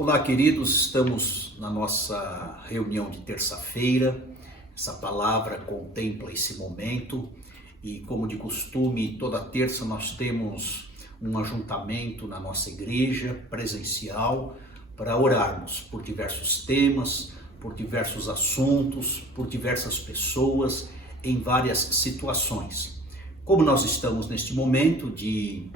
Olá, queridos, estamos na nossa reunião de terça-feira. Essa palavra contempla esse momento e, como de costume, toda terça nós temos um ajuntamento na nossa igreja presencial para orarmos por diversos temas, por diversos assuntos, por diversas pessoas, em várias situações. Como nós estamos neste momento de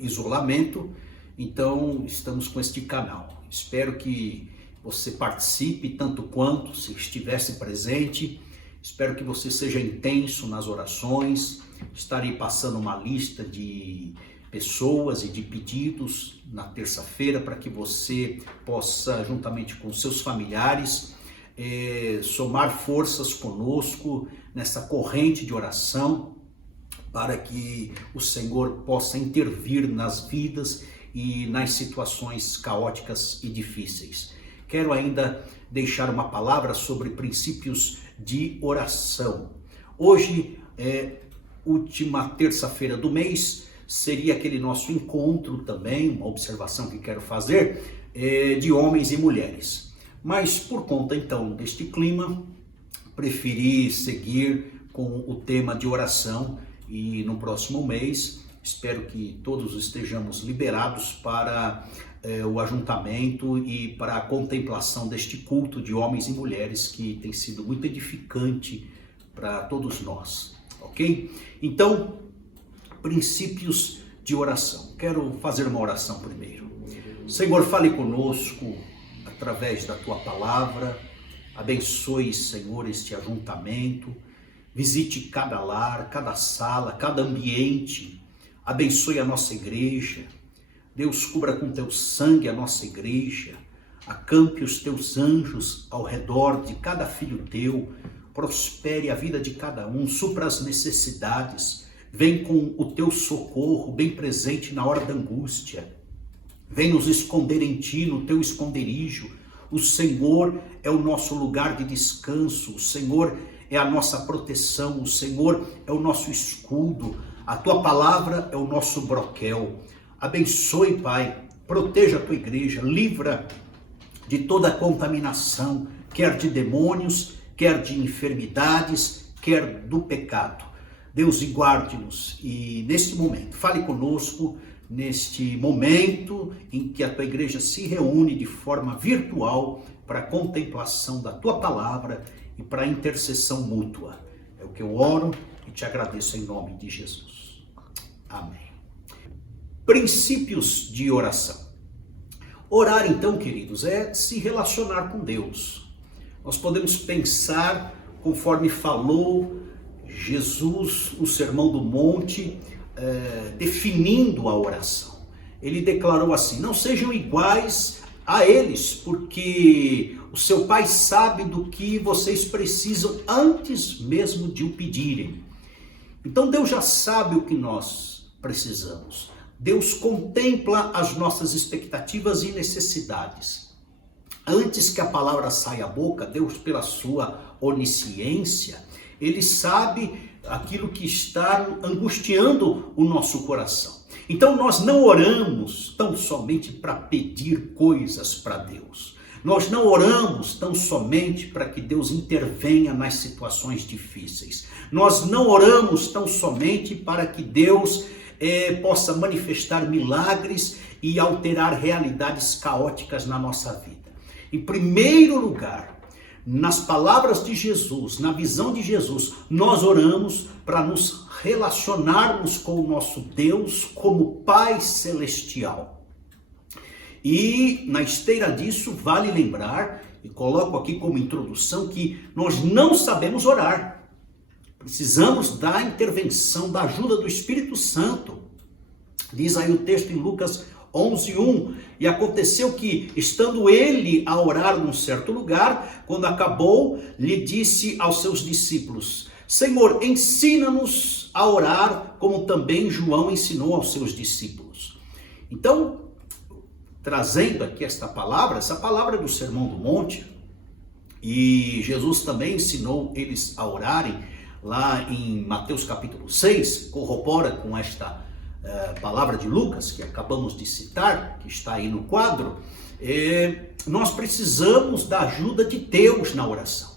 isolamento, então estamos com este canal. Espero que você participe tanto quanto se estivesse presente. Espero que você seja intenso nas orações. Estarei passando uma lista de pessoas e de pedidos na terça-feira para que você possa, juntamente com seus familiares, somar forças conosco nessa corrente de oração para que o Senhor possa intervir nas vidas e nas situações caóticas e difíceis. Quero ainda deixar uma palavra sobre princípios de oração. Hoje última terça-feira do mês, seria aquele nosso encontro também, uma observação que quero fazer, de homens e mulheres. Mas por conta então deste clima, preferi seguir com o tema de oração e no próximo mês espero que todos estejamos liberados para o ajuntamento e para a contemplação deste culto de homens e mulheres que tem sido muito edificante para todos nós, ok? Então, princípios de oração. Quero fazer uma oração primeiro. Senhor, fale conosco através da Tua palavra. Abençoe, Senhor, este ajuntamento. Visite cada lar, cada sala, cada ambiente. Abençoe a nossa igreja. Deus, cubra com Teu sangue a nossa igreja. Acampe os Teus anjos ao redor de cada filho Teu. Prospere a vida de cada um. Supra as necessidades. Vem com o Teu socorro bem presente na hora da angústia. Vem nos esconder em Ti, no Teu esconderijo. O Senhor é o nosso lugar de descanso. O Senhor é a nossa proteção. O Senhor é o nosso escudo. A Tua palavra é o nosso broquel. Abençoe, Pai, proteja a Tua igreja, livra de toda contaminação, quer de demônios, quer de enfermidades, quer do pecado. Deus, e guarde-nos e neste momento, fale conosco, neste momento em que a Tua igreja se reúne de forma virtual para a contemplação da Tua palavra e para a intercessão mútua. É o que eu oro e te agradeço em nome de Jesus. Amém. Princípios de oração. Orar, então, queridos, é se relacionar com Deus. Nós podemos pensar, conforme falou Jesus no Sermão do Monte, definindo a oração. Ele declarou assim: não sejam iguais a eles, porque o seu Pai sabe do que vocês precisam antes mesmo de o pedirem. Então Deus já sabe o que nós precisamos. Deus contempla as nossas expectativas e necessidades. Antes que a palavra saia da boca, Deus, pela sua onisciência, Ele sabe aquilo que está angustiando o nosso coração. Então nós não oramos tão somente para pedir coisas para Deus. Nós não oramos tão somente para que Deus intervenha nas situações difíceis. Nós não oramos tão somente para que Deus possa manifestar milagres e alterar realidades caóticas na nossa vida. Em primeiro lugar, nas palavras de Jesus, na visão de Jesus, nós oramos para nos relacionarmos com o nosso Deus como Pai Celestial. E na esteira disso, vale lembrar, e coloco aqui como introdução, que nós não sabemos orar. Precisamos da intervenção, da ajuda do Espírito Santo. Diz aí o texto em Lucas 11:1, e aconteceu que, estando ele a orar num certo lugar, quando acabou, lhe disse aos seus discípulos: Senhor, ensina-nos a orar, como também João ensinou aos seus discípulos. Então, trazendo aqui essa palavra do Sermão do Monte, e Jesus também ensinou eles a orarem, lá em Mateus capítulo 6, corrobora com esta palavra de Lucas, que acabamos de citar, que está aí no quadro, nós precisamos da ajuda de Deus na oração.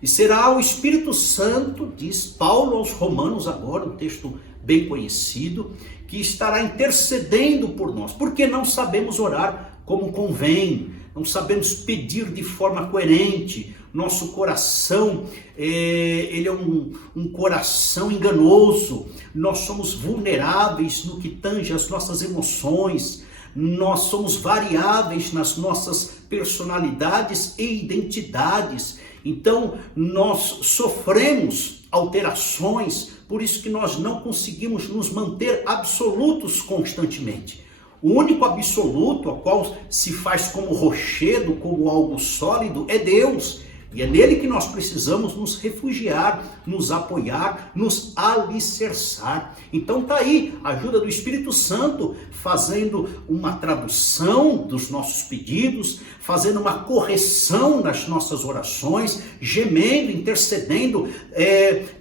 E será o Espírito Santo, diz Paulo aos Romanos agora, um texto bem conhecido, que estará intercedendo por nós, porque não sabemos orar como convém, não sabemos pedir de forma coerente. Nosso coração, ele é um coração enganoso, nós somos vulneráveis no que tange as nossas emoções, nós somos variáveis nas nossas personalidades e identidades, então nós sofremos alterações, por isso que nós não conseguimos nos manter absolutos constantemente. O único absoluto, a qual se faz como rochedo, como algo sólido, é Deus. E é nele que nós precisamos nos refugiar, nos apoiar, nos alicerçar. Então está aí a ajuda do Espírito Santo, fazendo uma tradução dos nossos pedidos, fazendo uma correção nas nossas orações, gemendo, intercedendo,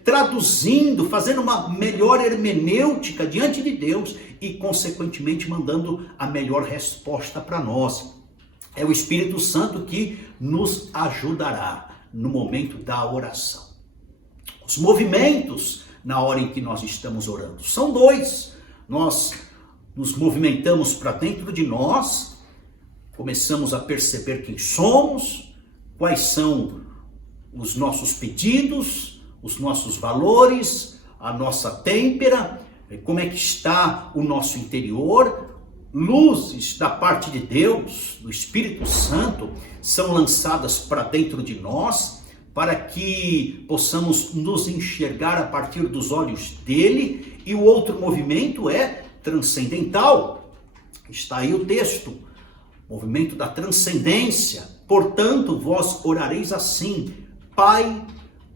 traduzindo, fazendo uma melhor hermenêutica diante de Deus e, consequentemente, mandando a melhor resposta para nós. É o Espírito Santo que nos ajudará no momento da oração. Os movimentos na hora em que nós estamos orando são dois. Nós nos movimentamos para dentro de nós, começamos a perceber quem somos, quais são os nossos pedidos, os nossos valores, a nossa têmpera, como é que está o nosso interior. Luzes da parte de Deus, do Espírito Santo, são lançadas para dentro de nós, para que possamos nos enxergar a partir dos olhos dele. E o outro movimento é transcendental. Está aí o texto, movimento da transcendência. Portanto, vós orareis assim: Pai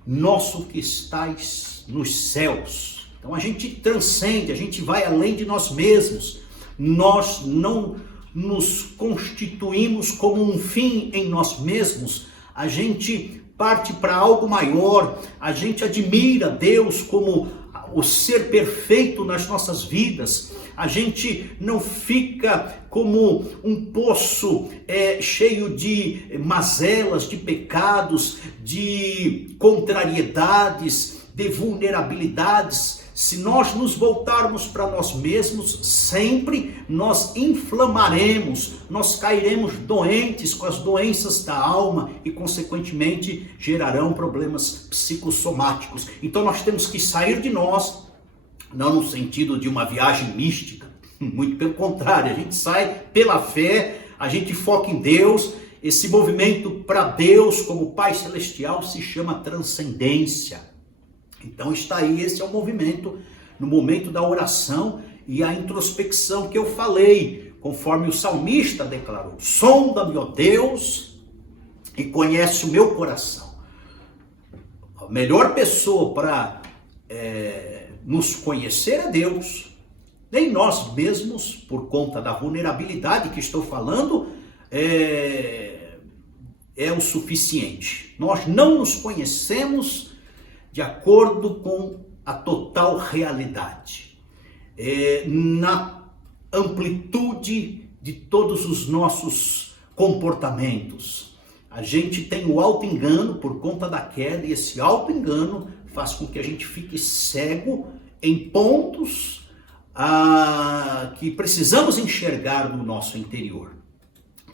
nosso que estais nos céus. Então a gente transcende, a gente vai além de nós mesmos. Nós não nos constituímos como um fim em nós mesmos, a gente parte para algo maior, a gente admira Deus como o ser perfeito nas nossas vidas, a gente não fica como um poço cheio de mazelas, de pecados, de contrariedades, de vulnerabilidades. Se nós nos voltarmos para nós mesmos, sempre nós inflamaremos, nós cairemos doentes com as doenças da alma e, consequentemente, gerarão problemas psicossomáticos. Então nós temos que sair de nós, não no sentido de uma viagem mística, muito pelo contrário, a gente sai pela fé, a gente foca em Deus. Esse movimento para Deus como Pai Celestial se chama transcendência. Então está aí, esse é o movimento, no momento da oração e a introspecção que eu falei, conforme o salmista declarou: sonda-me, ó Deus, e conhece o meu coração. A melhor pessoa para nos conhecer é Deus. Nem nós mesmos, por conta da vulnerabilidade que estou falando, é o suficiente. Nós não nos conhecemos de acordo com a total realidade, na amplitude de todos os nossos comportamentos. A gente tem o auto-engano por conta da queda, e esse auto-engano faz com que a gente fique cego em pontos que precisamos enxergar no nosso interior.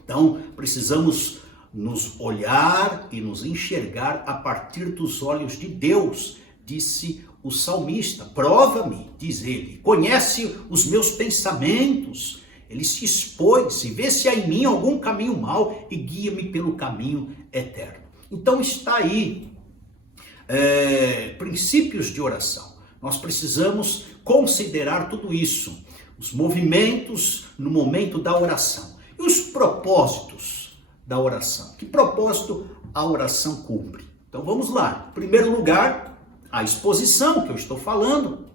Então, precisamos nos olhar e nos enxergar a partir dos olhos de Deus, disse o salmista. Prova-me, diz ele, conhece os meus pensamentos. Ele se expôs e vê se há em mim algum caminho mau e guia-me pelo caminho eterno. Então está aí, princípios de oração. Nós precisamos considerar tudo isso, os movimentos no momento da oração e os propósitos da oração. Que propósito a oração cumpre? Então vamos lá. Em primeiro lugar, a exposição que eu estou falando.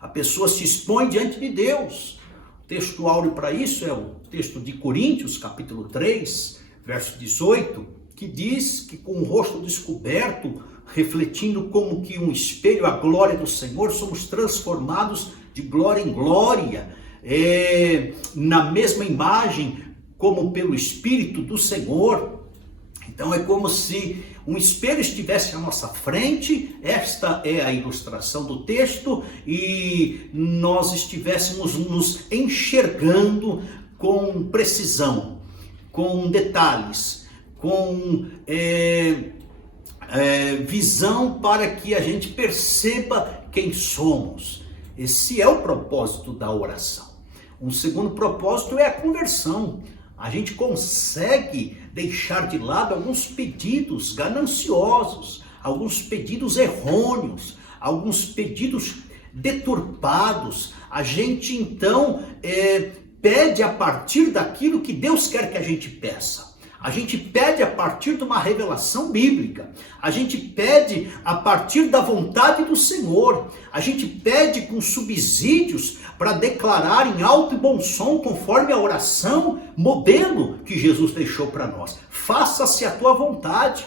A pessoa se expõe diante de Deus. O texto áureo para isso é o texto de Coríntios, capítulo 3, verso 18, que diz que com o rosto descoberto, refletindo como que um espelho a glória do Senhor, somos transformados de glória em glória, na mesma imagem como pelo Espírito do Senhor. Então é como se um espelho estivesse à nossa frente, esta é a ilustração do texto, e nós estivéssemos nos enxergando com precisão, com detalhes, com visão para que a gente perceba quem somos. Esse é o propósito da oração. Um segundo propósito é a conversão. A gente consegue deixar de lado alguns pedidos gananciosos, alguns pedidos errôneos, alguns pedidos deturpados. A gente então pede a partir daquilo que Deus quer que a gente peça. A gente pede a partir de uma revelação bíblica. A gente pede a partir da vontade do Senhor. A gente pede com subsídios para declarar em alto e bom som, conforme a oração modelo que Jesus deixou para nós. Faça-se a tua vontade.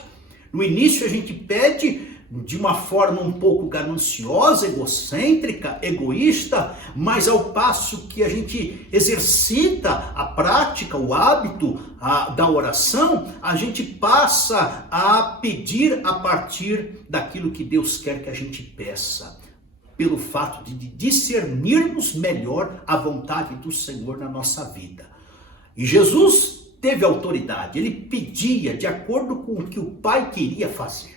No início a gente pede de uma forma um pouco gananciosa, egocêntrica, egoísta, mas ao passo que a gente exercita a prática, o hábito da oração, a gente passa a pedir a partir daquilo que Deus quer que a gente peça, pelo fato de discernirmos melhor a vontade do Senhor na nossa vida. E Jesus teve autoridade, ele pedia de acordo com o que o Pai queria fazer.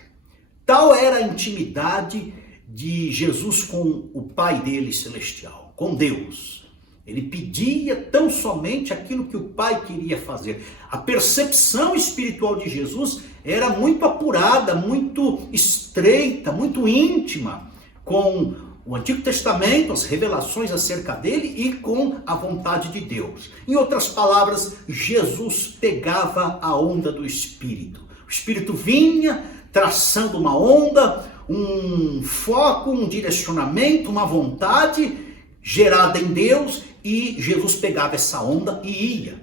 Tal era a intimidade de Jesus com o Pai dele celestial, com Deus. Ele pedia tão somente aquilo que o Pai queria fazer. A percepção espiritual de Jesus era muito apurada, muito estreita, muito íntima com o Antigo Testamento, as revelações acerca dele e com a vontade de Deus. Em outras palavras, Jesus pegava a onda do Espírito. O Espírito vinha traçando uma onda, um foco, um direcionamento, uma vontade gerada em Deus, e Jesus pegava essa onda e ia,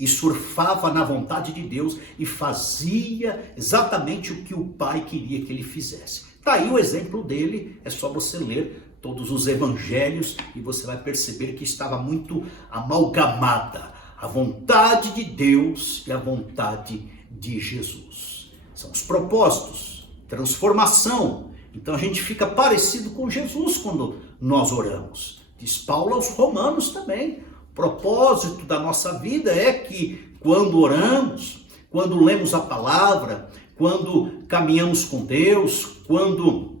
e surfava na vontade de Deus e fazia exatamente o que o Pai queria que ele fizesse. Está aí o exemplo dele, é só você ler todos os evangelhos e você vai perceber que estava muito amalgamada a vontade de Deus e a vontade de Jesus. São os propósitos, transformação. Então a gente fica parecido com Jesus quando nós oramos. Diz Paulo aos Romanos também. O propósito da nossa vida é que quando oramos, quando lemos a palavra, quando caminhamos com Deus, quando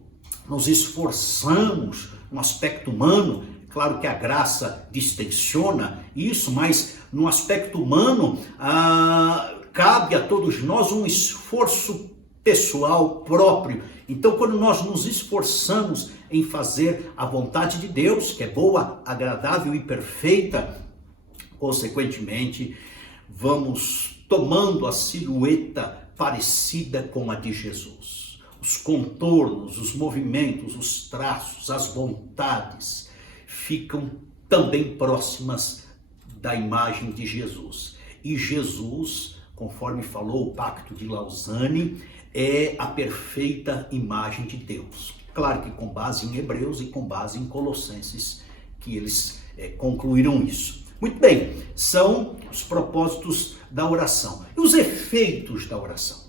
nos esforçamos no aspecto humano, é claro que a graça distensiona isso, mas no aspecto humano, cabe a todos nós um esforço pessoal próprio. Então, quando nós nos esforçamos em fazer a vontade de Deus, que é boa, agradável e perfeita, consequentemente, vamos tomando a silhueta parecida com a de Jesus. Os contornos, os movimentos, os traços, as vontades ficam também próximas da imagem de Jesus. E Jesus, conforme falou o Pacto de Lausanne, é a perfeita imagem de Deus. Claro que com base em Hebreus e com base em Colossenses, que eles concluíram isso. Muito bem, são os propósitos da oração. E os efeitos da oração?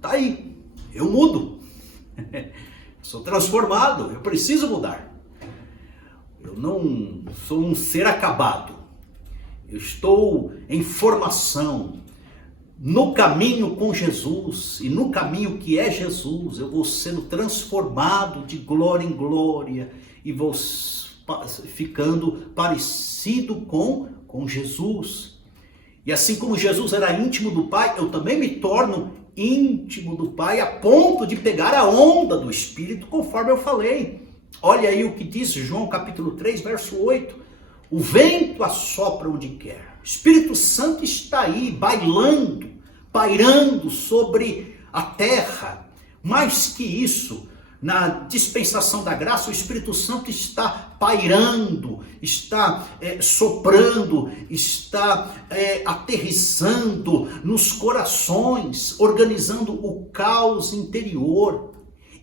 Tá aí, eu mudo. Sou transformado, eu preciso mudar. Eu não sou um ser acabado. Eu estou em formação, no caminho com Jesus, e no caminho que é Jesus, eu vou sendo transformado de glória em glória, e vou ficando parecido com Jesus. E assim como Jesus era íntimo do Pai, eu também me torno íntimo do Pai, a ponto de pegar a onda do Espírito, conforme eu falei. Olha aí o que diz João capítulo 3, verso 8. O vento assopra onde quer. O Espírito Santo está aí, bailando, pairando sobre a terra. Mais que isso, na dispensação da graça, o Espírito Santo está pairando, está soprando, está aterrissando nos corações, organizando o caos interior.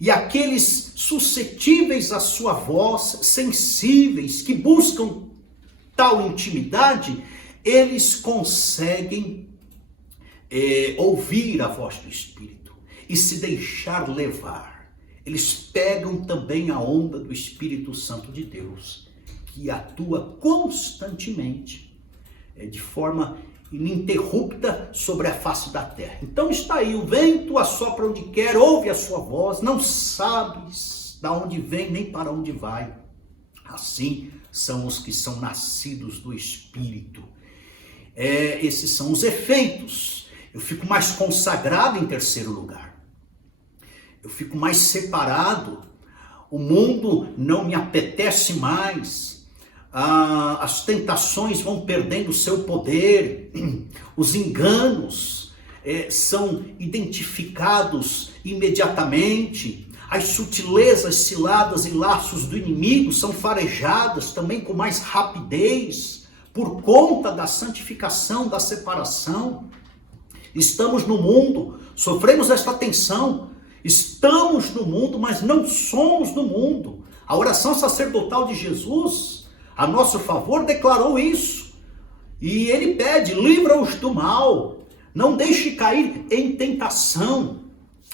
E aqueles suscetíveis à sua voz, sensíveis, que buscam tal intimidade, eles conseguem ouvir a voz do Espírito e se deixar levar. Eles pegam também a onda do Espírito Santo de Deus, que atua constantemente, de forma ininterrupta sobre a face da terra. Então está aí, o vento assopra onde quer, ouve a sua voz, não sabes de onde vem nem para onde vai. Assim são os que são nascidos do Espírito. Esses são os efeitos. Eu fico mais consagrado em terceiro lugar. Eu fico mais separado. O mundo não me apetece mais. As tentações vão perdendo o seu poder. Os enganos são identificados imediatamente. As sutilezas, ciladas e laços do inimigo são farejadas também com mais rapidez por conta da santificação, da separação. Estamos no mundo, sofremos esta tensão. Estamos no mundo, mas não somos do mundo. A oração sacerdotal de Jesus, a nosso favor, declarou isso. E ele pede, livra-os do mal, não deixe cair em tentação.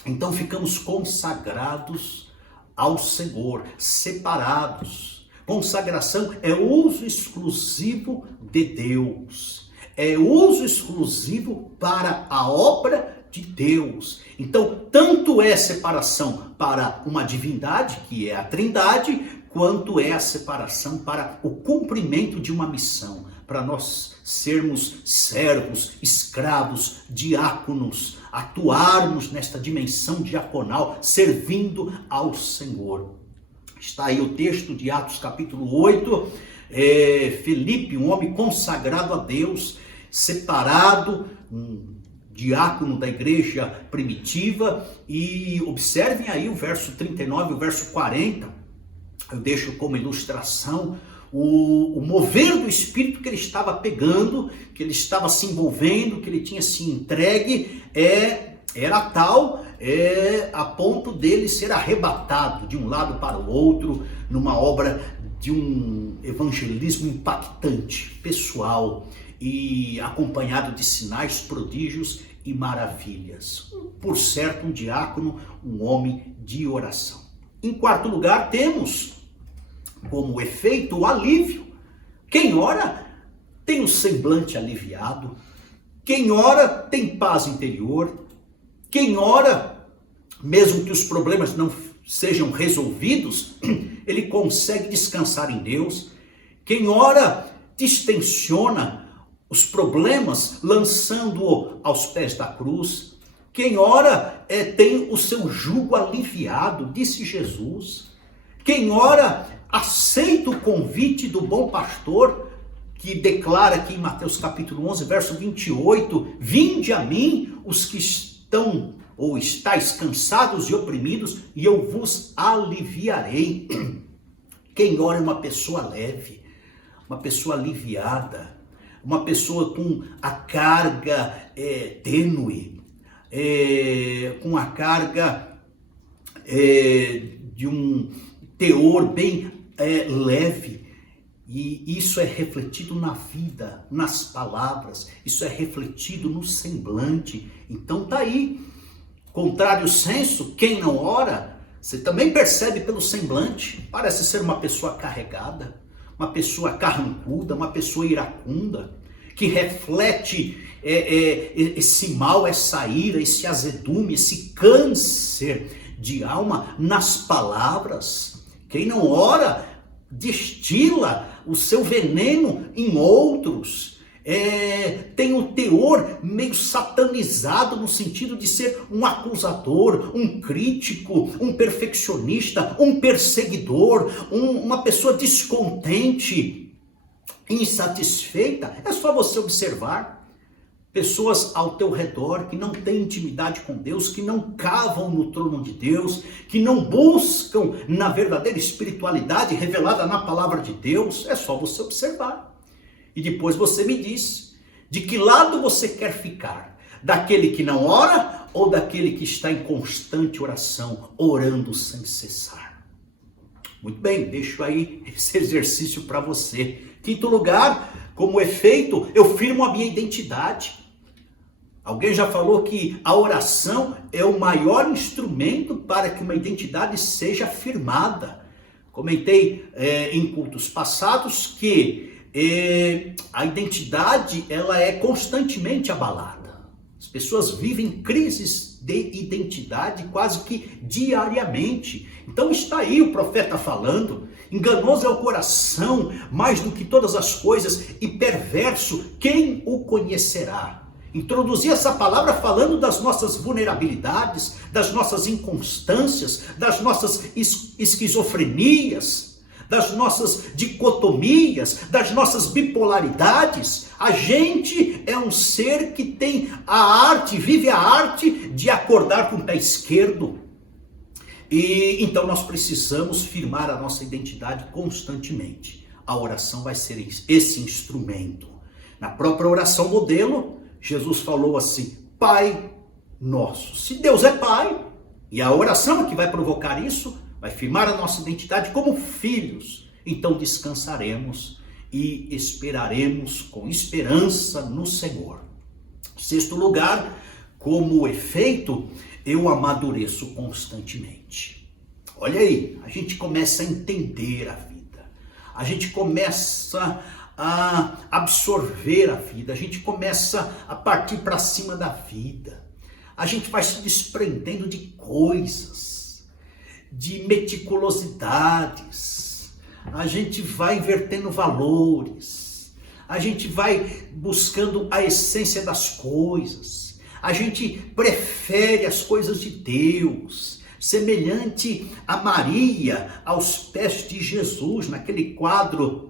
Então ficamos consagrados ao Senhor, separados. Consagração é uso exclusivo de Deus. É uso exclusivo para a obra de Deus. Então, tanto é separação para uma divindade, que é a Trindade, quanto é a separação para o cumprimento de uma missão, para nós sermos servos, escravos, diáconos, atuarmos nesta dimensão diaconal, servindo ao Senhor. Está aí o texto de Atos capítulo 8, Felipe, um homem consagrado a Deus, separado, um diácono da igreja primitiva, e observem aí o verso 39 e o verso 40, eu deixo como ilustração o mover do Espírito que ele estava pegando, que ele estava se envolvendo, que ele tinha se entregue, era tal a ponto dele ser arrebatado de um lado para o outro, numa obra de um evangelismo impactante, pessoal, e acompanhado de sinais, prodígios e maravilhas. Por certo, um diácono, um homem de oração. Em quarto lugar, temos como efeito o alívio. Quem ora tem o semblante aliviado. Quem ora tem paz interior. Quem ora, mesmo que os problemas não sejam resolvidos, ele consegue descansar em Deus. Quem ora distensiona os problemas, lançando-o aos pés da cruz. Quem ora tem o seu jugo aliviado, disse Jesus. Quem ora aceita o convite do bom pastor, que declara aqui em Mateus capítulo 11, verso 28, vinde a mim os que estão ou estáis cansados e oprimidos, e eu vos aliviarei. Quem ora é uma pessoa leve, uma pessoa aliviada, uma pessoa com a carga tênue, com a carga de um teor bem leve. E isso é refletido na vida, nas palavras, isso é refletido no semblante. Então tá aí. Contrário senso, quem não ora, você também percebe pelo semblante, parece ser uma pessoa carregada, uma pessoa carrancuda, uma pessoa iracunda, que reflete esse mal, essa ira, esse azedume, esse câncer de alma nas palavras. Quem não ora, destila o seu veneno em outros, tem o teor meio satanizado no sentido de ser um acusador, um crítico, um perfeccionista, um perseguidor, uma pessoa descontente, insatisfeita. É só você observar pessoas ao teu redor que não têm intimidade com Deus, que não cavam no trono de Deus, que não buscam na verdadeira espiritualidade revelada na palavra de Deus. É só você observar. E depois você me diz de que lado você quer ficar. Daquele que não ora ou daquele que está em constante oração, orando sem cessar? Muito bem, deixo aí esse exercício para você. Quinto lugar, como efeito, eu firmo a minha identidade. Alguém já falou que a oração é o maior instrumento para que uma identidade seja firmada. Comentei em cultos passados que a identidade ela é constantemente abalada. As pessoas vivem crises de identidade quase que diariamente. Então está aí o profeta falando: enganoso é o coração mais do que todas as coisas e perverso, quem o conhecerá? Introduzir essa palavra falando das nossas vulnerabilidades, das nossas inconstâncias, das nossas esquizofrenias, das nossas dicotomias, das nossas bipolaridades. A gente é um ser que tem a arte, vive a arte de acordar com o pé esquerdo. E então nós precisamos firmar a nossa identidade constantemente. A oração vai ser esse instrumento. Na própria oração modelo, Jesus falou assim: Pai Nosso. Se Deus é Pai, e a oração que vai provocar isso, vai firmar a nossa identidade como filhos, então descansaremos e esperaremos com esperança no Senhor. Sexto lugar, como efeito, eu amadureço constantemente. Olha aí, a gente começa a entender a vida, a gente começa a absorver a vida, a gente começa a partir para cima da vida, a gente vai se desprendendo de coisas, de meticulosidades, a gente vai invertendo valores, a gente vai buscando a essência das coisas, a gente prefere as coisas de Deus, semelhante a Maria aos pés de Jesus, naquele quadro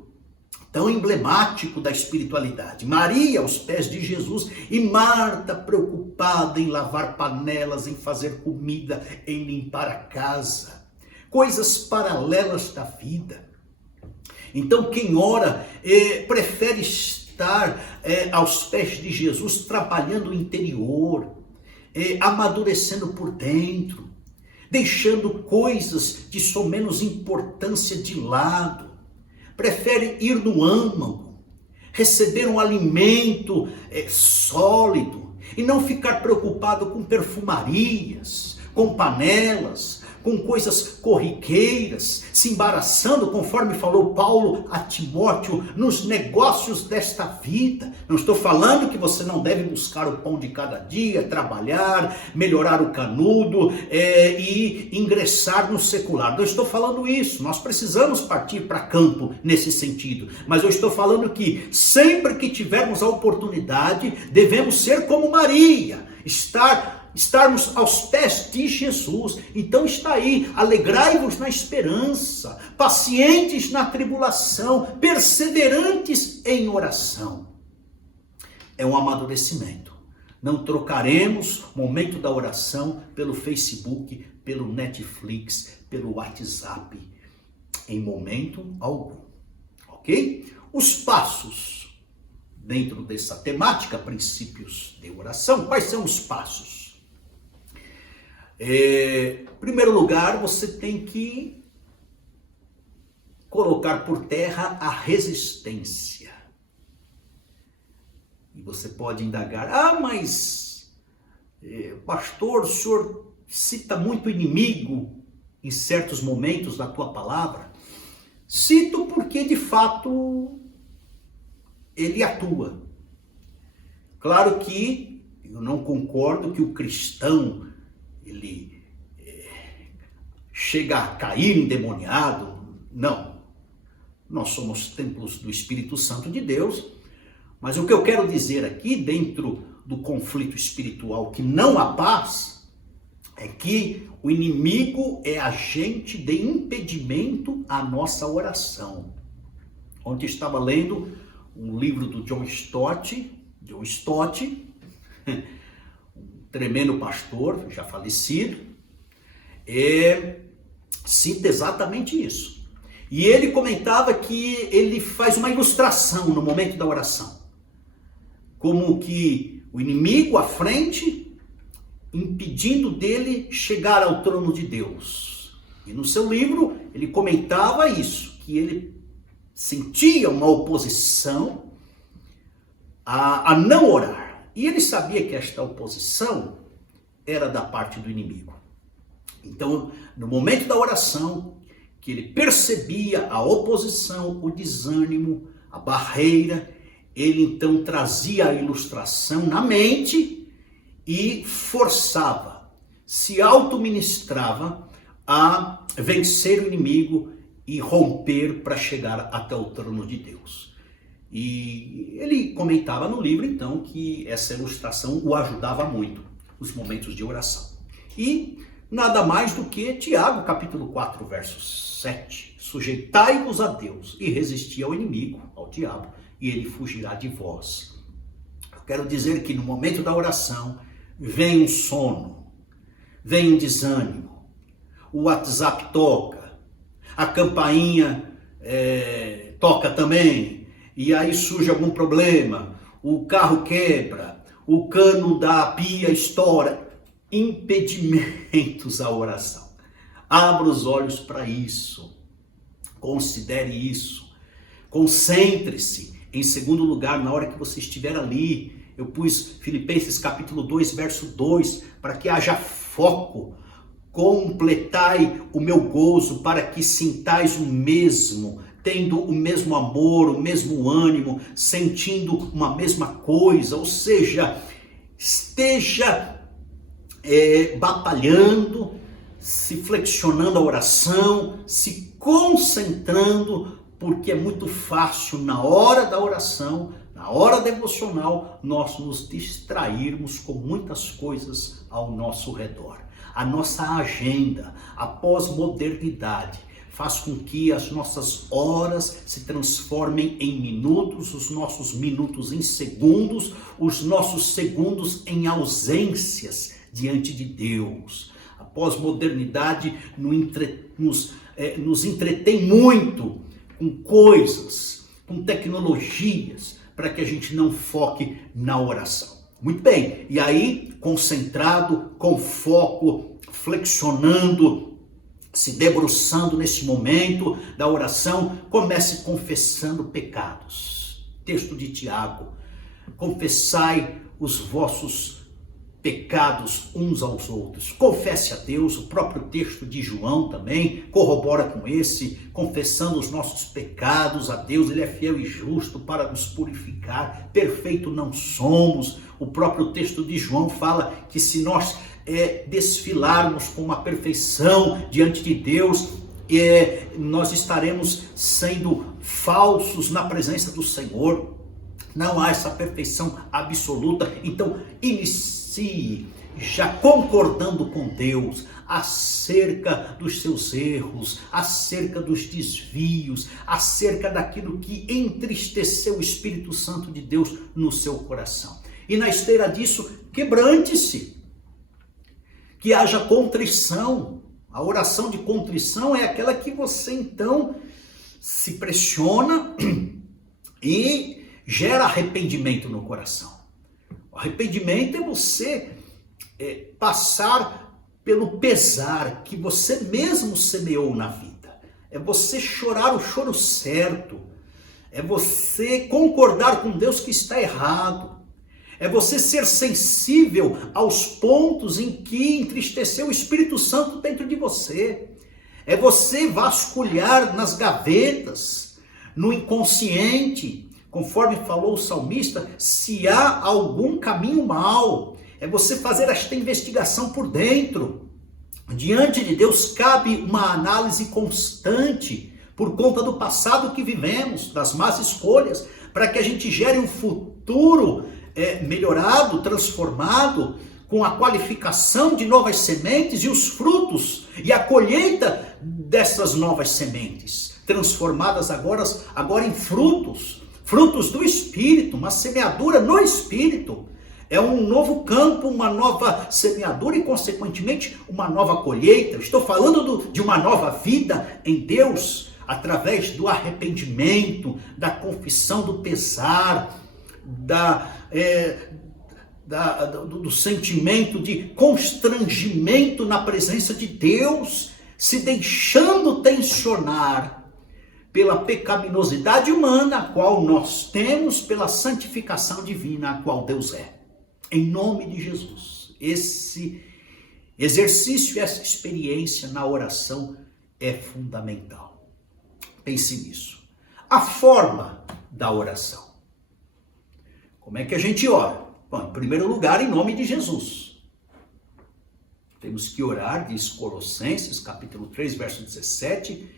tão emblemático da espiritualidade. Maria aos pés de Jesus e Marta preocupada em lavar panelas, em fazer comida, em limpar a casa. Coisas paralelas da vida. Então quem ora prefere estar aos pés de Jesus, trabalhando o interior, amadurecendo por dentro, deixando coisas de só menos importância de lado. Prefere ir no âmago, receber um alimento sólido e não ficar preocupado com perfumarias, com panelas, com coisas corriqueiras, se embaraçando, conforme falou Paulo a Timóteo, nos negócios desta vida. Não estou falando que você não deve buscar o pão de cada dia, trabalhar, melhorar o canudo e ingressar no secular. Não estou falando isso, nós precisamos partir para campo nesse sentido. Mas eu estou falando que sempre que tivermos a oportunidade, devemos ser como Maria, estarmos aos pés de Jesus. Então está aí, alegrai-vos na esperança, pacientes na tribulação, perseverantes em oração. É um amadurecimento. Não trocaremos o momento da oração pelo Facebook, pelo Netflix, pelo WhatsApp, em momento algum, ok? Os passos dentro dessa temática, princípios de oração, quais são os passos? Em primeiro lugar, você tem que colocar por terra a resistência. E você pode indagar: mas pastor, o senhor cita muito inimigo em certos momentos da tua palavra. Cito porque de fato ele atua. Claro que eu não concordo que o cristão ele chega a cair endemoniado. Não. Nós somos templos do Espírito Santo de Deus, mas o que eu quero dizer aqui, dentro do conflito espiritual que não há paz, é que o inimigo é agente de impedimento à nossa oração. Ontem estava lendo um livro do John Stott, tremendo pastor, já falecido, cita exatamente isso. E ele comentava que ele faz uma ilustração no momento da oração. Como que o inimigo à frente, impedindo dele chegar ao trono de Deus. E no seu livro ele comentava isso, que ele sentia uma oposição a não orar. E ele sabia que esta oposição era da parte do inimigo. Então, no momento da oração, que ele percebia a oposição, o desânimo, a barreira, ele então trazia a ilustração na mente e forçava, se autoministrava a vencer o inimigo e romper para chegar até o trono de Deus. E ele comentava no livro, então, que essa ilustração o ajudava muito nos momentos de oração. E nada mais do que Tiago, capítulo 4, verso 7. Sujeitai-vos a Deus e resisti ao inimigo, ao diabo, e ele fugirá de vós. Eu quero dizer que no momento da oração, vem um sono, vem um desânimo, o WhatsApp toca, a campainha toca também, e aí surge algum problema, o carro quebra, o cano da pia estoura. Impedimentos à oração. Abra os olhos para isso. Considere isso. Concentre-se. Em segundo lugar, na hora que você estiver ali, eu pus Filipenses capítulo 2, verso 2, para que haja foco. Completai o meu gozo para que sintais o mesmo, tendo o mesmo amor, o mesmo ânimo, sentindo uma mesma coisa, ou seja, esteja batalhando, se flexionando a oração, se concentrando, porque é muito fácil na hora da oração, na hora devocional, nós nos distrairmos com muitas coisas ao nosso redor. A nossa agenda, a pós-modernidade, faz com que as nossas horas se transformem em minutos, os nossos minutos em segundos, os nossos segundos em ausências diante de Deus. A pós-modernidade nos entretém muito com coisas, com tecnologias, para que a gente não foque na oração. Muito bem, e aí, concentrado, com foco, flexionando, se debruçando nesse momento da oração, comece confessando pecados. Texto de Tiago: confessai os vossos pecados uns aos outros. Confesse a Deus. O próprio texto de João também corrobora com esse, confessando os nossos pecados a Deus. Ele é fiel e justo para nos purificar. Perfeito não somos. O próprio texto de João fala que se nós desfilarmos com uma perfeição diante de Deus, nós estaremos sendo falsos na presença do Senhor. Não há essa perfeição absoluta. Então, inicie já concordando com Deus acerca dos seus erros, acerca dos desvios, acerca daquilo que entristeceu o Espírito Santo de Deus no seu coração. E na esteira disso, quebrante-se, que haja contrição. A oração de contrição é aquela que você então se pressiona e gera arrependimento no coração. O arrependimento é você passar pelo pesar que você mesmo semeou na vida. É você chorar o choro certo. É você concordar com Deus que está errado. É você ser sensível aos pontos em que entristeceu o Espírito Santo dentro de você. É você vasculhar nas gavetas, no inconsciente, conforme falou o salmista, se há algum caminho mau. É você fazer esta investigação por dentro. Diante de Deus cabe uma análise constante por conta do passado que vivemos, das más escolhas, para que a gente gere um futuro melhorado, transformado, com a qualificação de novas sementes e os frutos e a colheita dessas novas sementes, transformadas agora em frutos do Espírito, uma semeadura no Espírito. É um novo campo, uma nova semeadura e, consequentemente, uma nova colheita. Eu estou falando de uma nova vida em Deus, através do arrependimento, da confissão do pesar, do sentimento de constrangimento na presença de Deus, se deixando tensionar pela pecaminosidade humana, a qual nós temos, pela santificação divina, a qual Deus é. Em nome de Jesus, esse exercício, essa experiência na oração é fundamental. Pense nisso. A forma da oração. Como é que a gente ora? Bom, em primeiro lugar, em nome de Jesus. Temos que orar, diz Colossenses, capítulo 3, verso 17,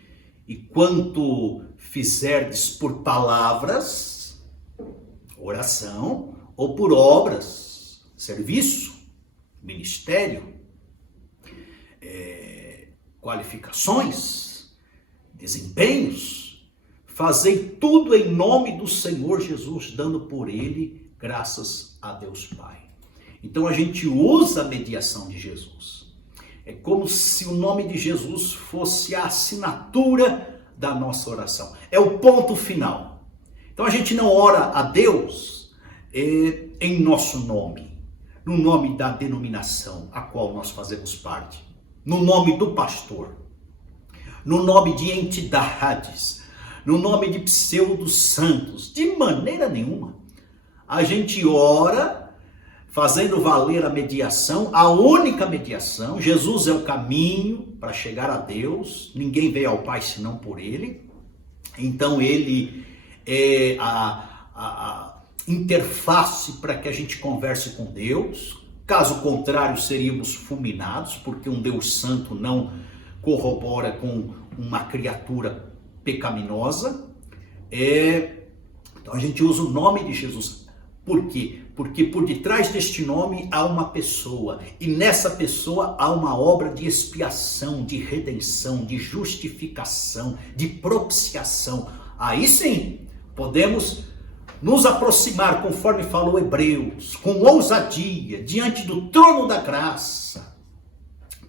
e quanto fizerdes por palavras, oração, ou por obras, serviço, ministério, qualificações, desempenhos, fazei tudo em nome do Senhor Jesus, dando por ele graças a Deus Pai. Então a gente usa a mediação de Jesus. É como se o nome de Jesus fosse a assinatura da nossa oração. É o ponto final. Então a gente não ora a Deus em nosso nome, no nome da denominação a qual nós fazemos parte, no nome do pastor, no nome de entidades, no nome de pseudos santos, de maneira nenhuma. A gente ora fazendo valer a mediação, a única mediação. Jesus é o caminho para chegar a Deus, ninguém veio ao Pai senão por ele. Então ele é a interface para que a gente converse com Deus. Caso contrário, seríamos fulminados, porque um Deus santo não corrobora com uma criatura pecaminosa. Então a gente usa o nome de Jesus. Por quê? Porque por detrás deste nome há uma pessoa, e nessa pessoa há uma obra de expiação, de redenção, de justificação, de propiciação. Aí sim, podemos nos aproximar, conforme falou Hebreus, com ousadia, diante do trono da graça,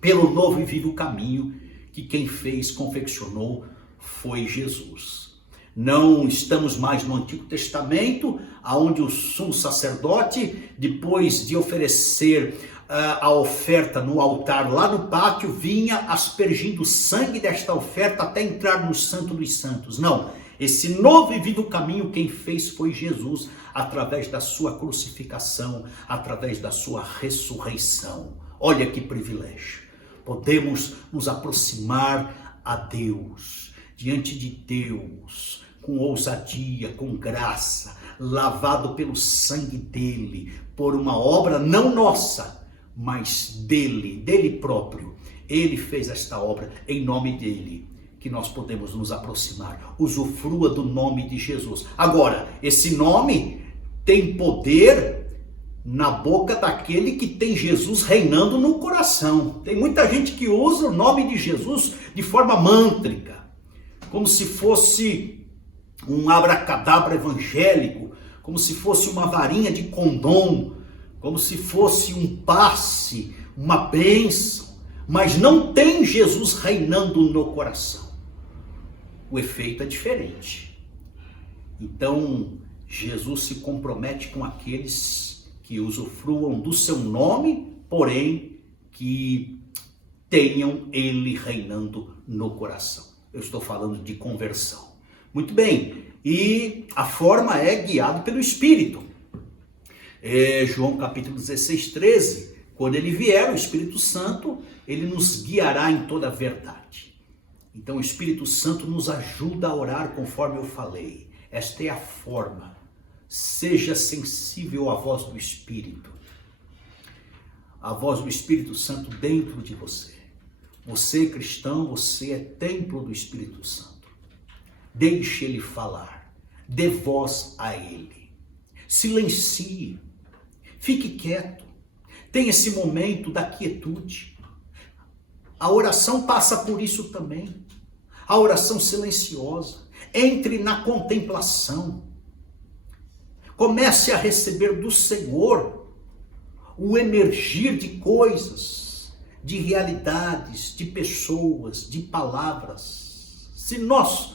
pelo novo e vivo caminho que quem fez, confeccionou, foi Jesus. Não estamos mais no Antigo Testamento, onde o sumo sacerdote, depois de oferecer a oferta no altar lá no pátio, vinha aspergindo o sangue desta oferta até entrar no Santo dos Santos. Não, esse novo e vivo caminho quem fez foi Jesus, através da sua crucificação, através da sua ressurreição. Olha que privilégio. Podemos nos aproximar a Deus, diante de Deus, com ousadia, com graça, lavado pelo sangue dele, por uma obra não nossa, mas dele próprio. Ele fez esta obra, em nome dele, que nós podemos nos aproximar. Usufrua do nome de Jesus. Agora, esse nome tem poder na boca daquele que tem Jesus reinando no coração. Tem muita gente que usa o nome de Jesus de forma mântrica, como se fosse um abracadabra evangélico, como se fosse uma varinha de condom, como se fosse um passe, uma bênção, mas não tem Jesus reinando no coração. O efeito é diferente. Então, Jesus se compromete com aqueles que usufruam do seu nome, porém que tenham ele reinando no coração. Eu estou falando de conversão. Muito bem, e a forma é guiada pelo Espírito. João capítulo 16, 13, quando ele vier, o Espírito Santo, ele nos guiará em toda a verdade. Então o Espírito Santo nos ajuda a orar conforme eu falei. Esta é a forma. Seja sensível à voz do Espírito. A voz do Espírito Santo dentro de você. Você, cristão, você é templo do Espírito Santo. Deixe ele falar, dê voz a ele, silencie, fique quieto, tenha esse momento da quietude. A oração passa por isso também, a oração silenciosa. Entre na contemplação, comece a receber do Senhor o emergir de coisas, de realidades, de pessoas, de palavras. Se nós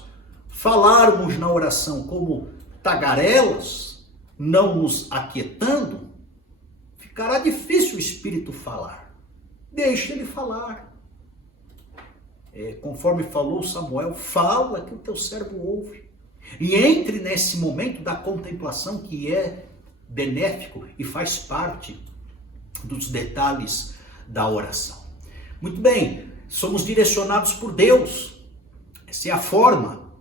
falarmos na oração como tagarelas, não nos aquietando, ficará difícil o Espírito falar. Deixe ele falar. Conforme falou Samuel, fala que o teu servo ouve. E entre nesse momento da contemplação que é benéfico e faz parte dos detalhes da oração. Muito bem, somos direcionados por Deus. Essa é a forma.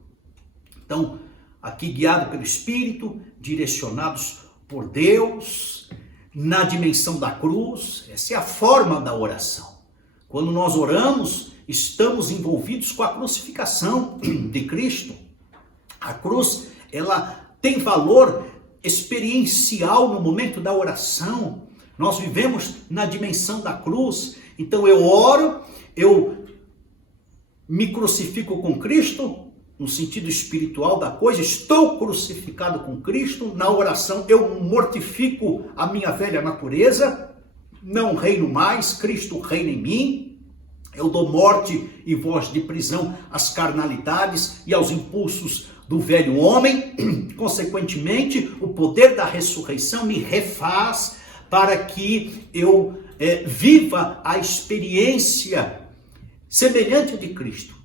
Então, aqui guiado pelo Espírito, direcionados por Deus, na dimensão da cruz, essa é a forma da oração. Quando nós oramos, estamos envolvidos com a crucificação de Cristo. A cruz, ela tem valor experiencial no momento da oração. Nós vivemos na dimensão da cruz. Então eu oro, eu me crucifico com Cristo, no sentido espiritual da coisa, estou crucificado com Cristo. Na oração eu mortifico a minha velha natureza, não reino mais, Cristo reina em mim. Eu dou morte e voz de prisão às carnalidades e aos impulsos do velho homem. Consequentemente, o poder da ressurreição me refaz para que eu viva a experiência semelhante de Cristo,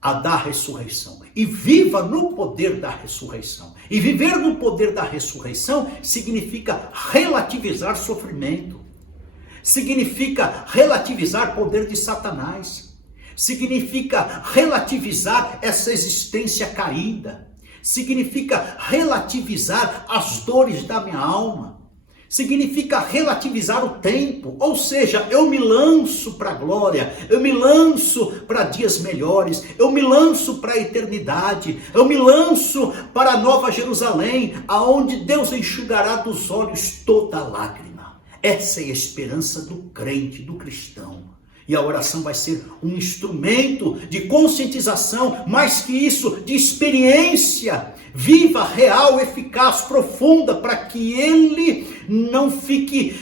a da ressurreição. E viva no poder da ressurreição. E viver no poder da ressurreição significa relativizar sofrimento. Significa relativizar o poder de Satanás. Significa relativizar essa existência caída. Significa relativizar as dores da minha alma. Significa relativizar o tempo, ou seja, eu me lanço para a glória, eu me lanço para dias melhores, eu me lanço para a eternidade, eu me lanço para a Nova Jerusalém, aonde Deus enxugará dos olhos toda lágrima. Essa é a esperança do crente, do cristão. E a oração vai ser um instrumento de conscientização, mais que isso, de experiência viva, real, eficaz, profunda, para que ele não fique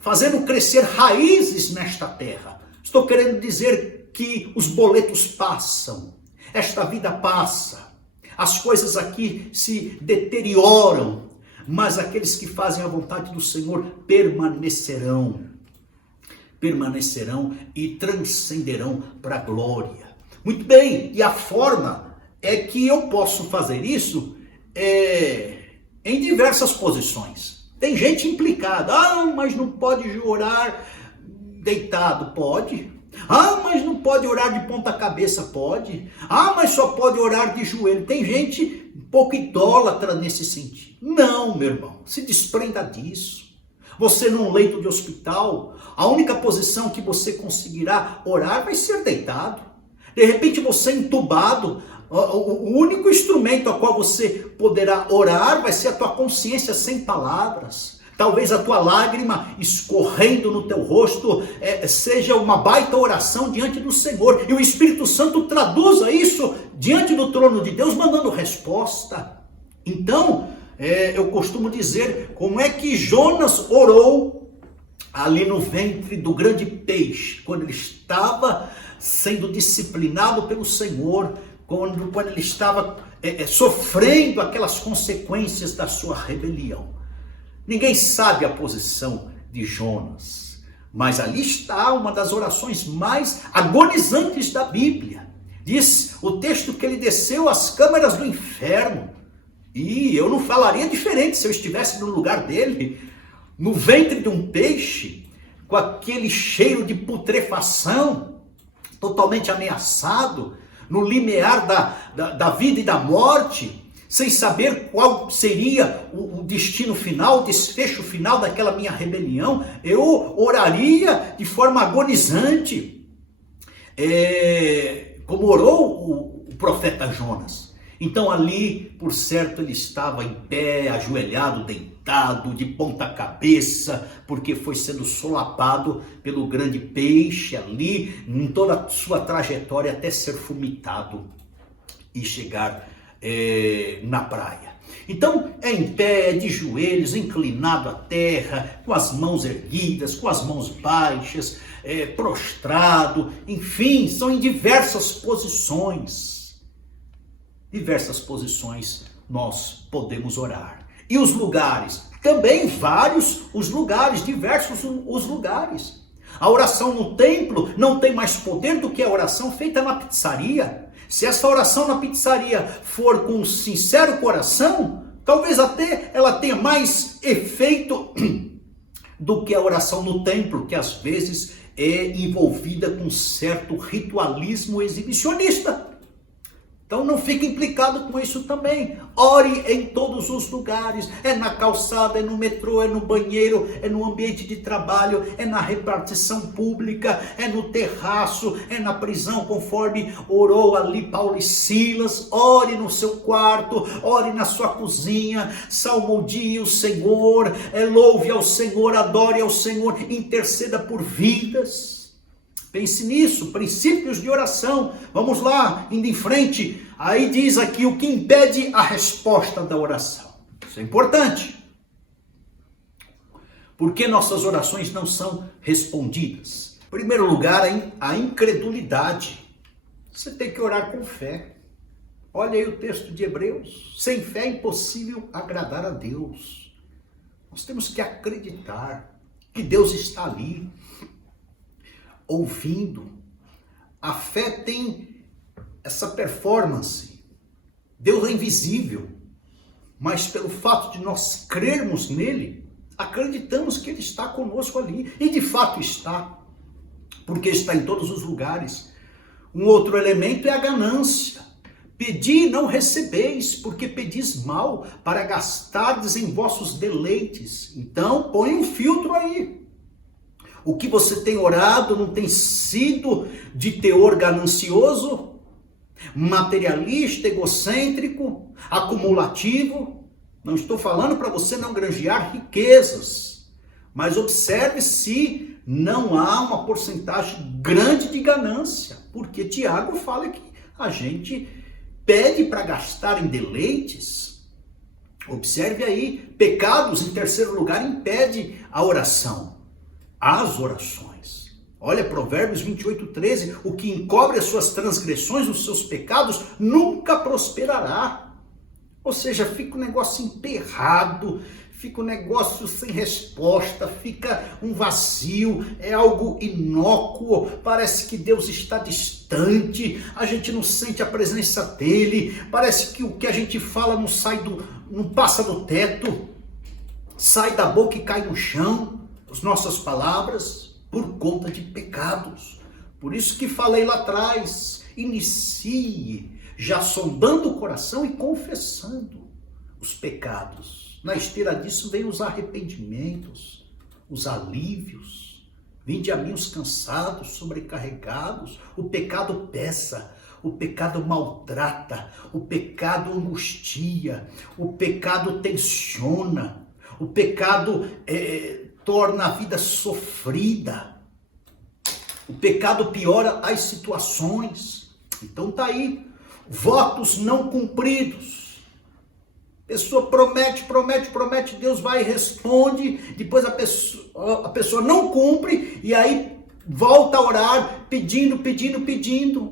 fazendo crescer raízes nesta terra. Estou querendo dizer que os boletos passam, esta vida passa, as coisas aqui se deterioram, mas aqueles que fazem a vontade do Senhor permanecerão e transcenderão para a glória. Muito bem, e a forma é que eu posso fazer isso em diversas posições. Tem gente implicada, mas não pode orar deitado, pode. Mas não pode orar de ponta cabeça, pode. Mas só pode orar de joelho. Tem gente um pouco idólatra nesse sentido. Não, meu irmão, se desprenda disso. Você num leito de hospital, a única posição que você conseguirá orar vai ser deitado. De repente você entubado, o único instrumento a qual você poderá orar vai ser a tua consciência sem palavras. Talvez a tua lágrima escorrendo no teu rosto seja uma baita oração diante do Senhor. E o Espírito Santo traduza isso diante do trono de Deus, mandando resposta. Então, eu costumo dizer como é que Jonas orou ali no ventre do grande peixe, quando ele estava sendo disciplinado pelo Senhor, quando ele estava sofrendo aquelas consequências da sua rebelião. Ninguém sabe a posição de Jonas, mas ali está uma das orações mais agonizantes da Bíblia. Diz o texto que ele desceu às câmaras do inferno. E eu não falaria diferente se eu estivesse no lugar dele, no ventre de um peixe, com aquele cheiro de putrefação, totalmente ameaçado, no limiar da vida e da morte, sem saber qual seria o destino final, o desfecho final daquela minha rebelião. Eu oraria de forma agonizante, como orou o profeta Jonas. Então ali, por certo, ele estava em pé, ajoelhado, deitado, de ponta cabeça, porque foi sendo solapado pelo grande peixe ali, em toda a sua trajetória até ser vomitado e chegar na praia. Então é em pé, de joelhos, inclinado à terra, com as mãos erguidas, com as mãos baixas, prostrado, enfim, são em diversas posições. Diversas posições nós podemos orar. E os lugares? também vários os lugares, diversos os lugares. A oração no templo não tem mais poder do que a oração feita na pizzaria. Se essa oração na pizzaria for com um sincero coração, talvez até ela tenha mais efeito do que a oração no templo, que às vezes é envolvida com certo ritualismo exibicionista. Então não fique implicado com isso também. Ore em todos os lugares. É na calçada, é no metrô, é no banheiro, é no ambiente de trabalho, é na repartição pública, é no terraço, é na prisão, conforme orou ali Paulo e Silas. Ore no seu quarto, ore na sua cozinha, salmodie o Senhor, louve ao Senhor, adore ao Senhor, interceda por vidas. Pense nisso, princípios de oração. Vamos lá, indo em frente. Aí diz aqui o que impede a resposta da oração. Isso é importante. Por que nossas orações não são respondidas? Em primeiro lugar, a incredulidade. Você tem que orar com fé. Olha aí o texto de Hebreus. Sem fé é impossível agradar a Deus. Nós temos que acreditar que Deus está ali, ouvindo. A fé tem essa performance. Deus é invisível, mas pelo fato de nós crermos nele, acreditamos que ele está conosco ali, e de fato está, porque está em todos os lugares. Um outro elemento é a ganância. Pedi e não recebeis, porque pedis mal, para gastardes em vossos deleites. Então põe um filtro aí. O que você tem orado não tem sido de teor ganancioso, materialista, egocêntrico, acumulativo. Não estou falando para você não granjear riquezas, mas observe se não há uma porcentagem grande de ganância, porque Tiago fala que a gente pede para gastar em deleites. Observe aí, pecados, em terceiro lugar, impede a oração. As orações. Olha, Provérbios 28:13, o que encobre as suas transgressões, os seus pecados, nunca prosperará. Ou seja, fica um negócio emperrado, fica um negócio sem resposta, fica um vazio, é algo inócuo, parece que Deus está distante, a gente não sente a presença dele, parece que o que a gente fala não passa do teto, sai da boca e cai no chão. As nossas palavras, por conta de pecados. Por isso que falei lá atrás, inicie já sondando o coração e confessando os pecados. Na esteira disso vem os arrependimentos, os alívios. Vinde a mim os cansados, sobrecarregados. O pecado pesa, o pecado maltrata, o pecado angustia, o pecado tensiona, o pecado torna a vida sofrida. O pecado piora as situações. Então tá aí, votos não cumpridos. A pessoa promete, Deus vai e responde, depois a pessoa não cumpre, e aí volta a orar, pedindo.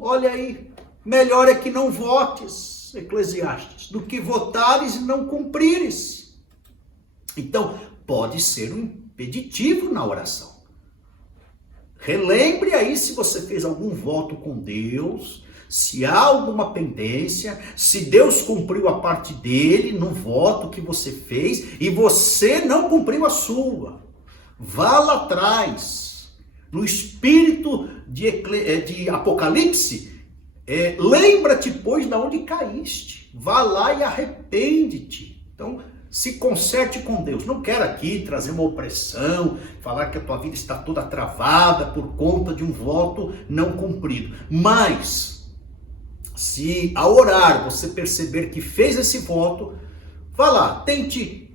Olha aí, melhor é que não votes, Eclesiastes, do que votares e não cumprires. Então, pode ser um impeditivo na oração. Relembre aí se você fez algum voto com Deus, se há alguma pendência, se Deus cumpriu a parte dele no voto que você fez e você não cumpriu a sua. Vá lá atrás, no espírito de Apocalipse, lembra-te, pois, de onde caíste. Vá lá e arrepende-te. Então, se conserte com Deus. Não quero aqui trazer uma opressão, falar que a tua vida está toda travada por conta de um voto não cumprido. Mas, se ao orar você perceber que fez esse voto, vá lá, tente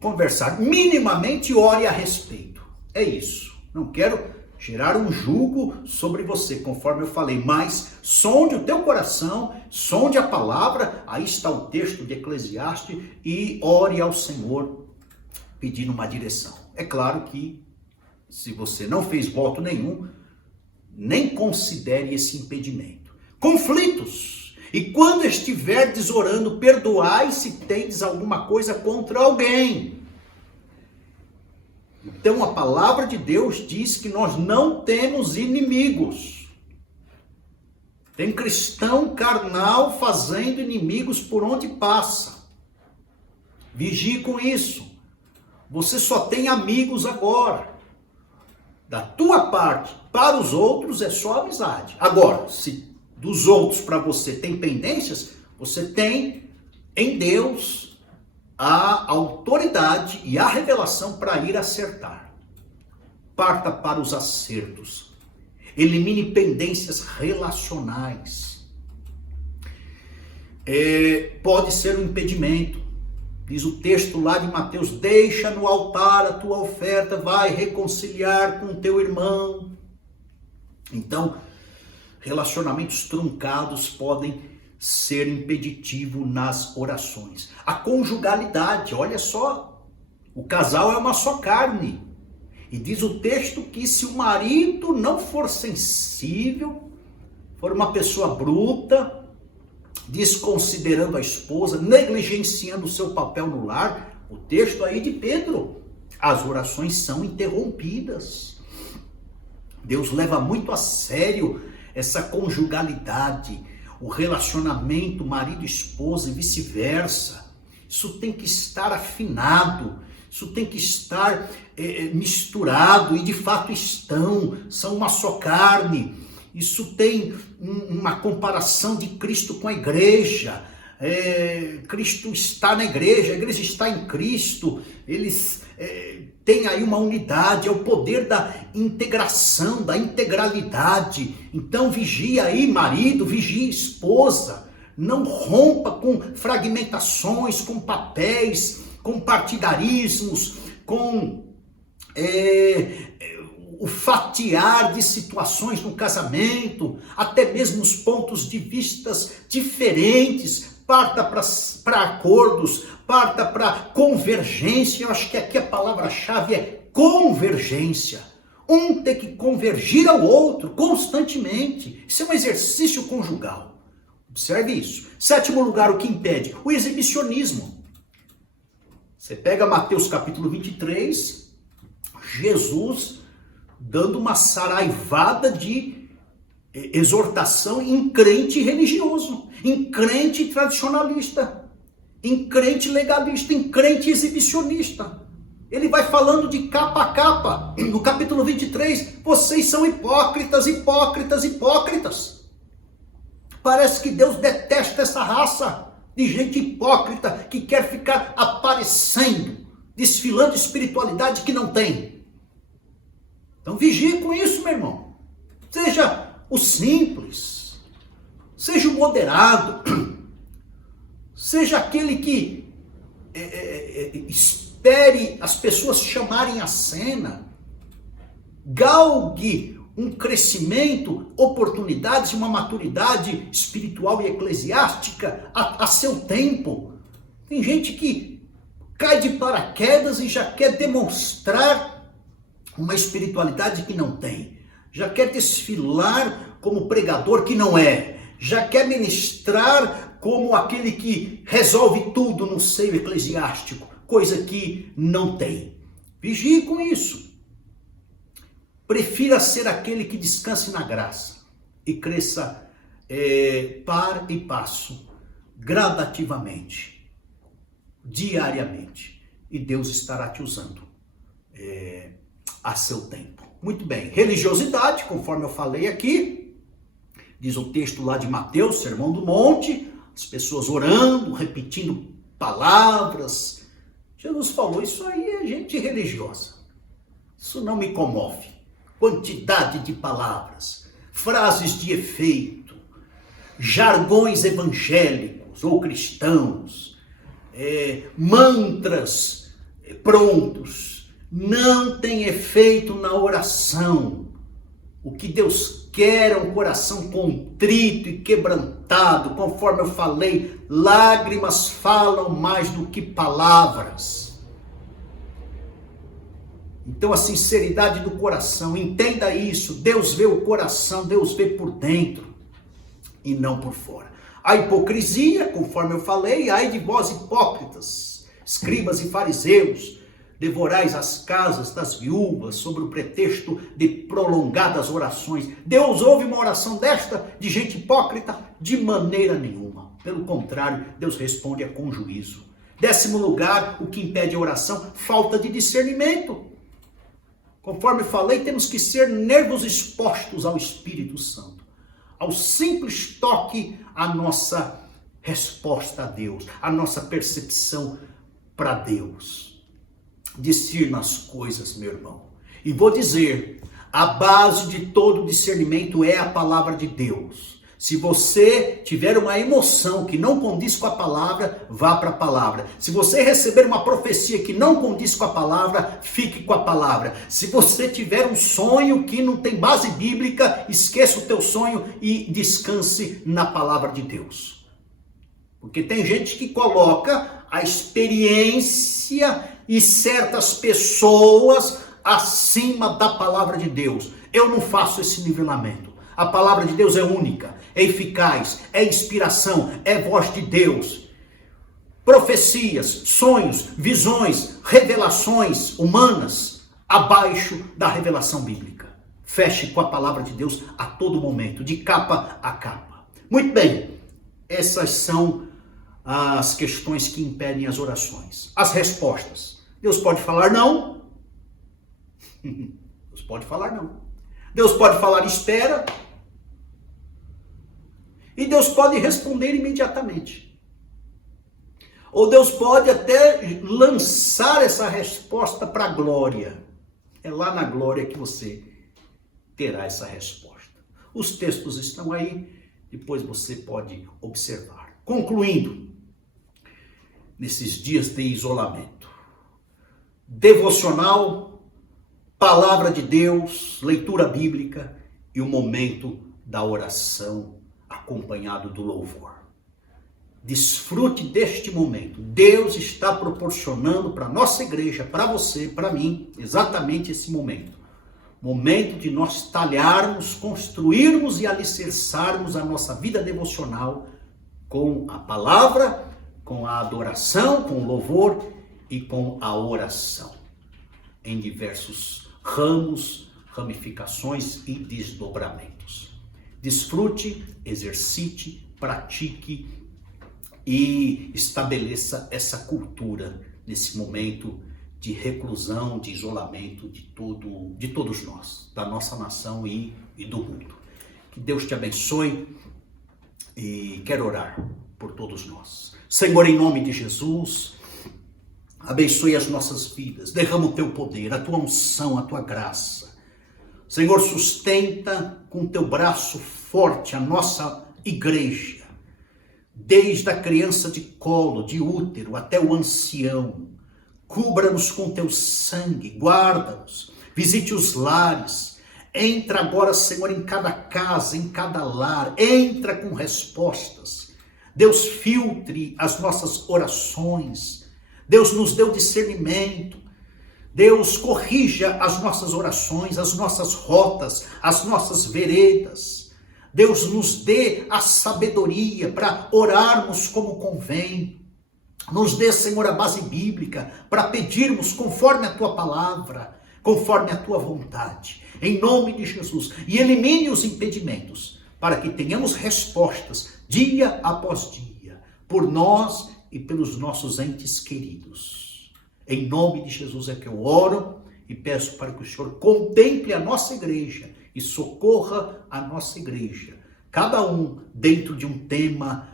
conversar. Minimamente ore a respeito. É isso. Não quero gerar um jugo sobre você, conforme eu falei, mas sonde o teu coração, sonde a palavra, aí está o texto de Eclesiastes, e ore ao Senhor pedindo uma direção. É claro que se você não fez voto nenhum, nem considere esse impedimento. Conflitos. E quando estiverdes orando, perdoai se tendes alguma coisa contra alguém. Então a palavra de Deus diz que nós não temos inimigos. Tem cristão carnal fazendo inimigos por onde passa. Vigie com isso. Você só tem amigos agora. Da tua parte para os outros é só amizade. Agora, se dos outros para você tem pendências, você tem em Deus a autoridade e a revelação para ir acertar. Parta para os acertos. Elimine pendências relacionais. Pode ser um impedimento. Diz o texto lá de Mateus: deixa no altar a tua oferta, vai reconciliar com o teu irmão. Então, relacionamentos truncados podem ser impeditivo nas orações. A conjugalidade, olha só, o casal é uma só carne. E diz o texto que se o marido não for sensível, for uma pessoa bruta, desconsiderando a esposa, negligenciando o seu papel no lar, o texto aí de Pedro, as orações são interrompidas. Deus leva muito a sério essa conjugalidade, o relacionamento marido-esposa e vice-versa. Isso tem que estar afinado, isso tem que estar misturado, e de fato são uma só carne. Isso tem uma comparação de Cristo com a igreja. Cristo está na igreja, a igreja está em Cristo. Eles têm aí uma unidade, é o poder da integração, da integralidade. Então vigia aí, marido, vigia esposa. Não rompa com fragmentações, com papéis, com partidarismos, com o fatiar de situações no casamento, até mesmo os pontos de vistas diferentes. Parta para acordos, parta para convergência. Eu acho que aqui a palavra-chave é convergência. Um tem que convergir ao outro constantemente. Isso é um exercício conjugal. Observe isso. 7º lugar, o que impede? O exibicionismo. Você pega Mateus capítulo 23, Jesus dando uma saraivada de exortação em crente religioso, em crente tradicionalista, em crente legalista, em crente exibicionista. Ele vai falando de capa a capa. No capítulo 23, vocês são hipócritas, hipócritas, hipócritas. Parece que Deus detesta essa raça de gente hipócrita que quer ficar aparecendo, desfilando espiritualidade que não tem. Então vigie com isso, meu irmão. Seja o simples, seja o moderado, seja aquele que espere as pessoas chamarem a cena, galgue um crescimento, oportunidades, uma maturidade espiritual e eclesiástica a seu tempo. Tem gente que cai de paraquedas e já quer demonstrar uma espiritualidade que não tem, já quer desfilar como pregador que não é, já quer ministrar como aquele que resolve tudo no seio eclesiástico, coisa que não tem. Vigie com isso. Prefira ser aquele que descanse na graça e cresça par e passo, gradativamente, diariamente. E Deus estará te usando a seu tempo. Muito bem. Religiosidade, conforme eu falei aqui, diz o texto lá de Mateus, Sermão do Monte, as pessoas orando, repetindo palavras. Jesus falou, isso aí é gente religiosa. Isso não me comove. Quantidade de palavras, frases de efeito, jargões evangélicos ou cristãos, mantras prontos, não tem efeito na oração. O que Deus quer é um coração contrito e quebrantado. Conforme eu falei, lágrimas falam mais do que palavras. Então a sinceridade do coração, entenda isso, Deus vê o coração, Deus vê por dentro e não por fora. A hipocrisia, conforme eu falei, ai de vós hipócritas, escribas e fariseus, devorais as casas das viúvas sob o pretexto de prolongadas orações. Deus ouve uma oração desta de gente hipócrita? De maneira nenhuma. Pelo contrário, Deus responde com juízo. 10º lugar, o que impede a oração? Falta de discernimento. Conforme falei, temos que ser nervos expostos ao Espírito Santo. Ao simples toque, a nossa resposta a Deus, a nossa percepção para Deus. Discirna as coisas, meu irmão. E vou dizer, a base de todo discernimento é a palavra de Deus. Se você tiver uma emoção que não condiz com a palavra, vá para a palavra. Se você receber uma profecia que não condiz com a palavra, fique com a palavra. Se você tiver um sonho que não tem base bíblica, esqueça o teu sonho e descanse na palavra de Deus. Porque tem gente que coloca a experiência e certas pessoas acima da palavra de Deus. Eu não faço esse nivelamento. A palavra de Deus é única, é eficaz, é inspiração, é voz de Deus. Profecias, sonhos, visões, revelações humanas abaixo da revelação bíblica. Feche com a palavra de Deus a todo momento, de capa a capa. Muito bem, essas são as questões que impedem as orações. As respostas. Deus pode falar não. Deus pode falar não. Deus pode falar espera. E Deus pode responder imediatamente. Ou Deus pode até lançar essa resposta para a glória. É lá na glória que você terá essa resposta. Os textos estão aí, depois você pode observar. Concluindo, nesses dias de isolamento, devocional, palavra de Deus, leitura bíblica e o momento da oração acompanhado do louvor. Desfrute deste momento. Deus está proporcionando para a nossa igreja, para você, para mim, exatamente esse momento. Momento de nós talharmos, construirmos e alicerçarmos a nossa vida devocional com a palavra, com a adoração, com o louvor e com a oração. Em diversos ramos, ramificações e desdobramentos. Desfrute, exercite, pratique e estabeleça essa cultura nesse momento de reclusão, de isolamento de todos nós, da nossa nação e do mundo. Que Deus te abençoe e quero orar por todos nós. Senhor, em nome de Jesus, abençoe as nossas vidas, derrama o teu poder, a tua unção, a tua graça. Senhor, sustenta com teu braço forte a nossa igreja, desde a criança de colo, de útero, até o ancião. Cubra-nos com teu sangue, guarda-nos, visite os lares. Entra agora, Senhor, em cada casa, em cada lar, entra com respostas. Deus, filtre as nossas orações. Deus, nos deu discernimento. Deus, corrija as nossas orações, as nossas rotas, as nossas veredas. Deus, nos dê a sabedoria para orarmos como convém. Nos dê, Senhor, a base bíblica para pedirmos conforme a tua palavra, conforme a tua vontade. Em nome de Jesus. E elimine os impedimentos para que tenhamos respostas dia após dia, por nós e pelos nossos entes queridos. Em nome de Jesus é que eu oro e peço para que o Senhor contemple a nossa igreja e socorra a nossa igreja. Cada um dentro de um tema,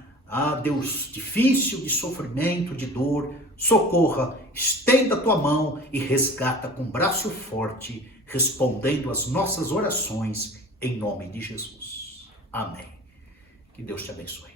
Deus, difícil, de sofrimento, de dor. Socorra, estenda a tua mão e resgata com braço forte, respondendo às nossas orações em nome de Jesus. Amém. Que Deus te abençoe.